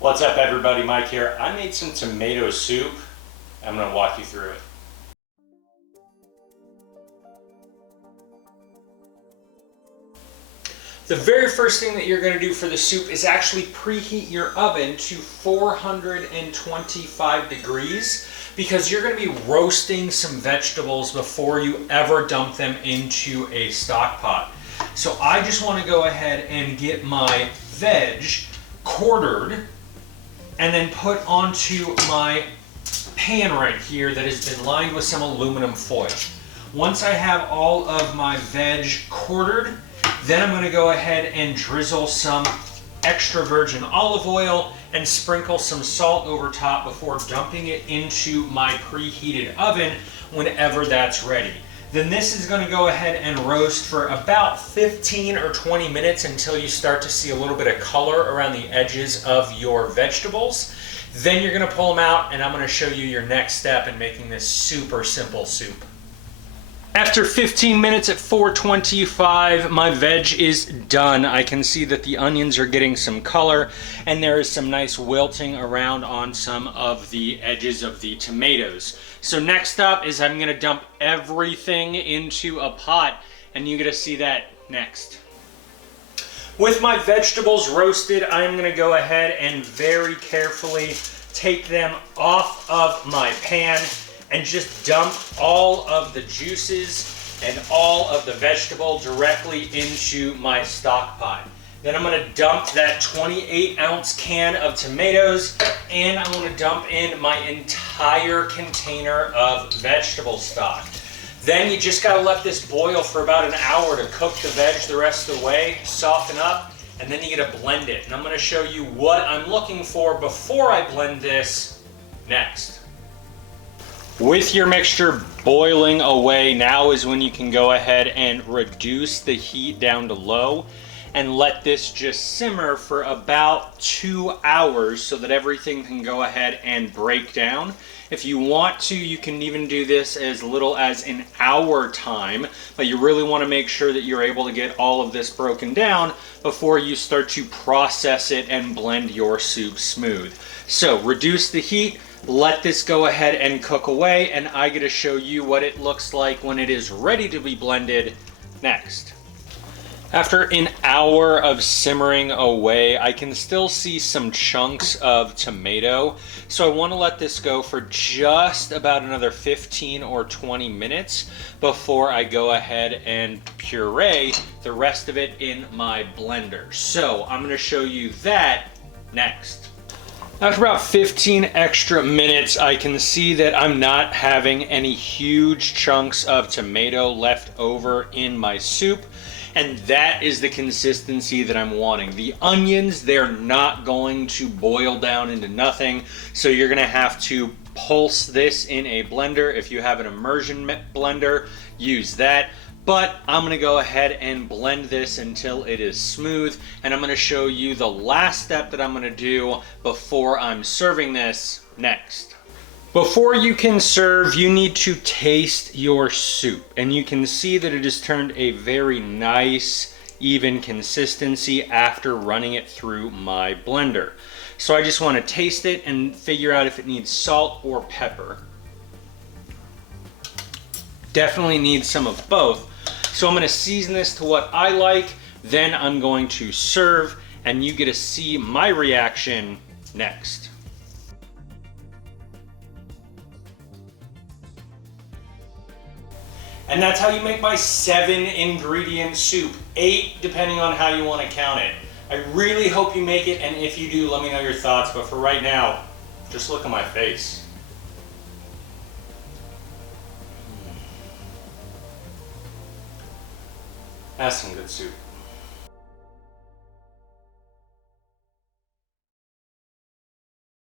What's up everybody, Mike here. I made some tomato soup. I'm gonna walk you through it. The very first thing that you're gonna do for the soup is actually preheat your oven to 425 degrees because you're gonna be roasting some vegetables before you ever dump them into a stock pot. So I just wanna go ahead and get my veg quartered and then put onto my pan right here that has been lined with some aluminum foil. Once I have all of my veg quartered, then I'm going to go ahead and drizzle some extra virgin olive oil and sprinkle some salt over top before dumping it into my preheated oven whenever that's ready. Then this is going to go ahead and roast for about 15 or 20 minutes until you start to see a little bit of color around the edges of your vegetables. Then you're going to pull them out and I'm going to show you your next step in making this super simple soup. After 15 minutes at 425, my veg is done. I can see that the onions are getting some color and there is some nice wilting around on some of the edges of the tomatoes. So next up is I'm gonna dump everything into a pot and you're gonna see that next. With my vegetables roasted, I'm gonna go ahead and very carefully take them off of my pan and just dump all of the juices and all of the vegetable directly into my stock pot. Then I'm gonna dump that 28-ounce can of tomatoes and I'm gonna dump in my entire container of vegetable stock. Then you just gotta let this boil for about an hour to cook the veg the rest of the way, soften up, and then you gotta blend it. And I'm gonna show you what I'm looking for before I blend this next. With your mixture boiling away, now is when you can go ahead and reduce the heat down to low and let this just simmer for about 2 hours so that everything can go ahead and break down. If you want to, you can even do this as little as an hour time, but you really want to make sure that you're able to get all of this broken down before you start to process it and blend your soup smooth. So reduce the heat, let this go ahead and cook away, and I get to show you what it looks like when it is ready to be blended next. After an hour of simmering away, I can still see some chunks of tomato. So I want to let this go for just about another 15 or 20 minutes before I go ahead and puree the rest of it in my blender. So I'm going to show you that next. After about 15 extra minutes, I can see that I'm not having any huge chunks of tomato left over in my soup. And that is the consistency that I'm wanting. The onions, they're not going to boil down into nothing. So you're gonna have to pulse this in a blender. If you have an immersion blender, use that. But I'm gonna go ahead and blend this until it is smooth. And I'm gonna show you the last step that I'm gonna do before I'm serving this next. Before you can serve, you need to taste your soup. And you can see that it has turned a very nice, even consistency after running it through my blender. So I just want to taste it and figure out if it needs salt or pepper. Definitely needs some of both. So I'm going to season this to what I like. Then I'm going to serve and you get to see my reaction next. And that's how you make my 7-ingredient soup. 8 depending on how you want to count it. I really hope you make it, and if you do, let me know your thoughts. But for right now, just look at my face. That's some good soup.